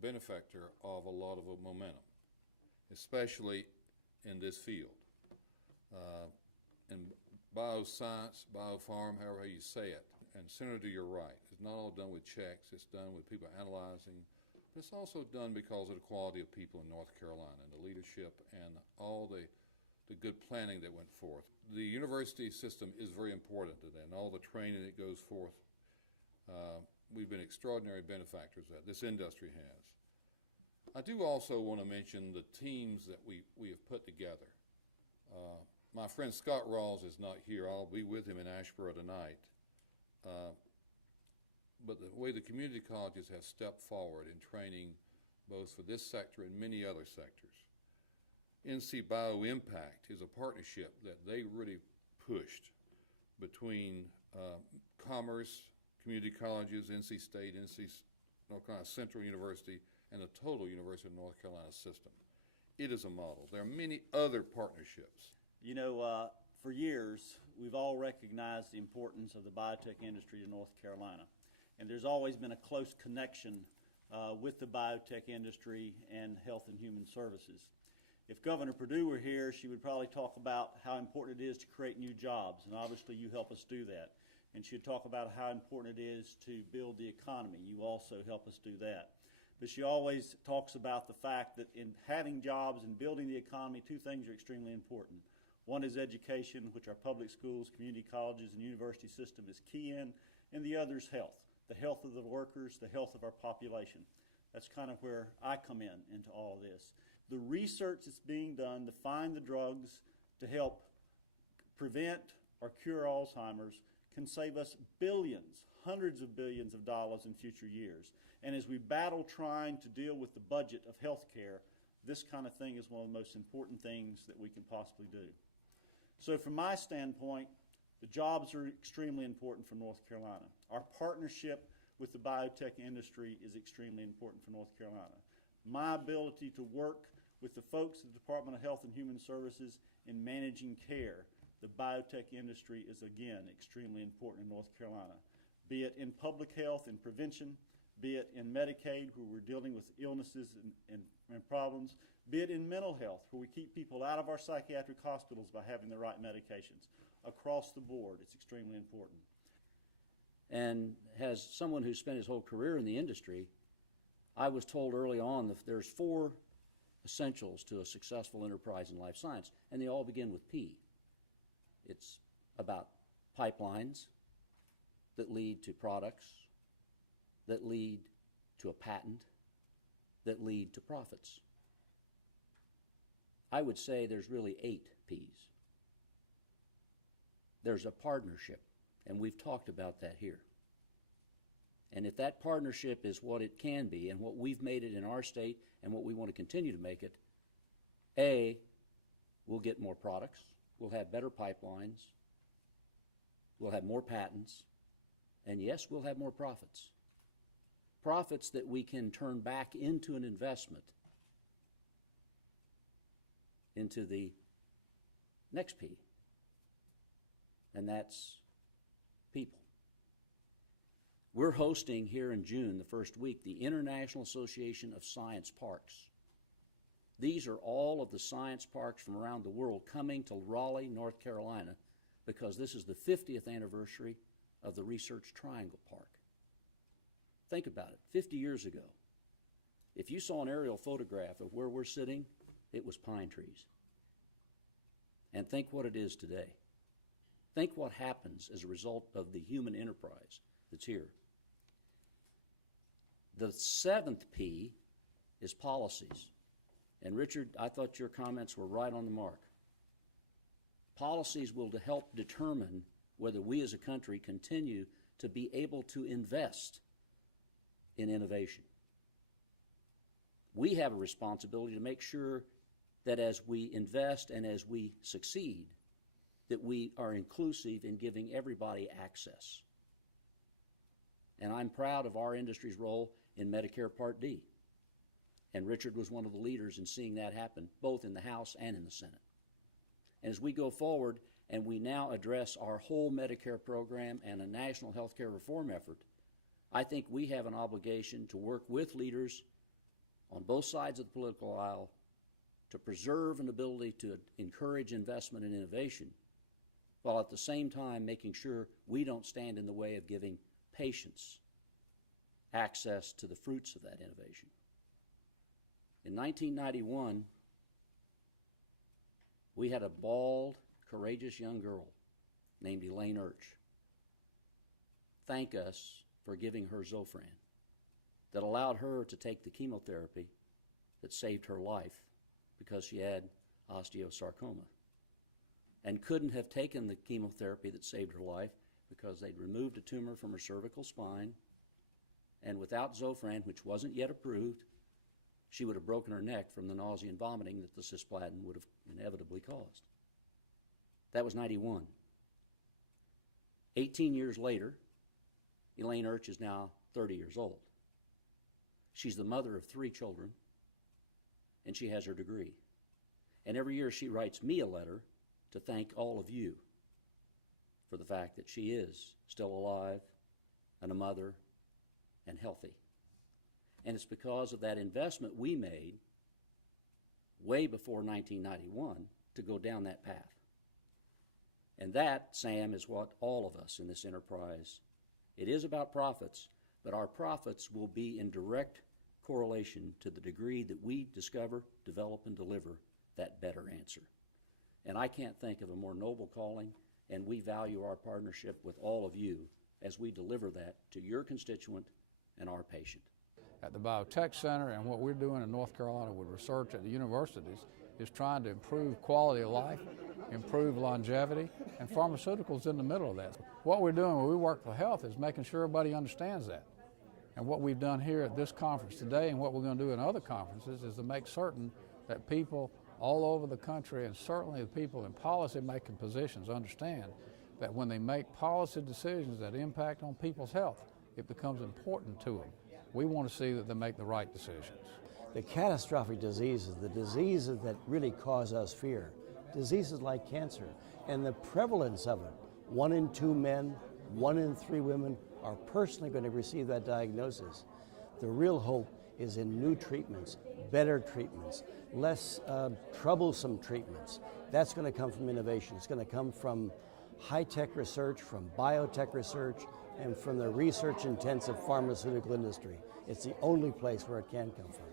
benefactor of a lot of momentum, especially in this field. In bioscience, biofarm, however you say it, and Senator, you're right. It's not all done with checks. It's done with people analyzing. But it's also done because of the quality of people in North Carolina and the leadership and all the good planning that went forth. The university system is very important to that, and all the training that goes forth. We've been extraordinary benefactors that this industry has. I do also want to mention the teams that we have put together. My friend Scott Rawls is not here. I'll be with him in Asheboro tonight. But the way the community colleges have stepped forward in training both for this sector and many other sectors. NC BioImpact is a partnership that they really pushed between Commerce, community colleges, NC State, NC North Carolina Central University, and the total University of North Carolina system. It is a model. There are many other partnerships. You know, for years, we've all recognized the importance of the biotech industry to North Carolina. And there's always been a close connection with the biotech industry and Health and Human Services. If Governor Perdue were here, she would probably talk about how important it is to create new jobs, and obviously you help us do that. And she'd talk about how important it is to build the economy. You also help us do that. But she always talks about the fact that in having jobs and building the economy, two things are extremely important. One is education, which our public schools, community colleges, and university system is key in, and the other is health. The health of the workers, the health of our population. That's kind of where I come into all of this. The research that's being done to find the drugs to help prevent or cure Alzheimer's can save us billions, hundreds of billions of dollars in future years. And as we battle trying to deal with the budget of health care, this kind of thing is one of the most important things that we can possibly do. So from my standpoint, the jobs are extremely important for North Carolina. Our partnership with the biotech industry is extremely important for North Carolina. My ability to work with the folks at the Department of Health and Human Services in managing care, the biotech industry is, again, extremely important in North Carolina, be it in public health and prevention, be it in Medicaid, where we're dealing with illnesses and problems, be it in mental health, where we keep people out of our psychiatric hospitals by having the right medications. Across the board, it's extremely important. And as someone who spent his whole career in the industry, I was told early on that there's 4 essentials to a successful enterprise in life science, and they all begin with P. It's about pipelines that lead to products, that lead to a patent, that lead to profits. I would say there's really 8 Ps. There's a partnership, and we've talked about that here. And if that partnership is what it can be and what we've made it in our state and what we want to continue to make it, A, we'll get more products, we'll have better pipelines, we'll have more patents, and yes, we'll have more profits. Profits that we can turn back into an investment into the next P, and that's people. We're hosting here in June, the first week, the International Association of Science Parks. These are all of the science parks from around the world coming to Raleigh, North Carolina, because this is the 50th anniversary of the Research Triangle Park. Think about it, 50 years ago, if you saw an aerial photograph of where we're sitting, it was pine trees. And think what it is today. Think what happens as a result of the human enterprise that's here. The 7th P is policies. And Richard, I thought your comments were right on the mark. Policies will help determine whether we as a country continue to be able to invest in innovation. We have a responsibility to make sure that as we invest and as we succeed, that we are inclusive in giving everybody access. And I'm proud of our industry's role in Medicare Part D. And Richard was one of the leaders in seeing that happen, both in the House and in the Senate. And as we go forward and we now address our whole Medicare program and a national health care reform effort, I think we have an obligation to work with leaders on both sides of the political aisle to preserve an ability to encourage investment and innovation, while at the same time making sure we don't stand in the way of giving patients access to the fruits of that innovation. In 1991, we had a bald, courageous young girl named Elaine Urch thank us for giving her Zofran that allowed her to take the chemotherapy that saved her life because she had osteosarcoma, and couldn't have taken the chemotherapy that saved her life because they'd removed a tumor from her cervical spine, and without Zofran, which wasn't yet approved, she would have broken her neck from the nausea and vomiting that the cisplatin would have inevitably caused. That was 91. 18 years later, Elaine Urch is now 30 years old. She's the mother of 3 children, and she has her degree. And every year she writes me a letter to thank all of you for the fact that she is still alive and a mother and healthy. And it's because of that investment we made way before 1991 to go down that path. And that, Sam, is what all of us in this enterprise, it is about profits, but our profits will be in direct correlation to the degree that we discover, develop, and deliver that better answer. And I can't think of a more noble calling, and we value our partnership with all of you as we deliver that to your constituent and our patient. At the Biotech Center, and what we're doing in North Carolina with research at the universities is trying to improve quality of life, improve longevity, and pharmaceuticals in the middle of that. What we're doing when we work for health is making sure everybody understands that. And what we've done here at this conference today and what we're going to do in other conferences is to make certain that people all over the country, and certainly the people in policy-making positions, understand that when they make policy decisions that impact on people's health, it becomes important to them. We want to see that they make the right decisions. The catastrophic diseases, the diseases that really cause us fear, diseases like cancer, and the prevalence of it, 1 in 2 men, 1 in 3 women are personally going to receive that diagnosis. The real hope is in new treatments, better treatments, less troublesome treatments. That's going to come from innovation. It's going to come from high-tech research, from biotech research, and from the research-intensive pharmaceutical industry. It's the only place where it can come from.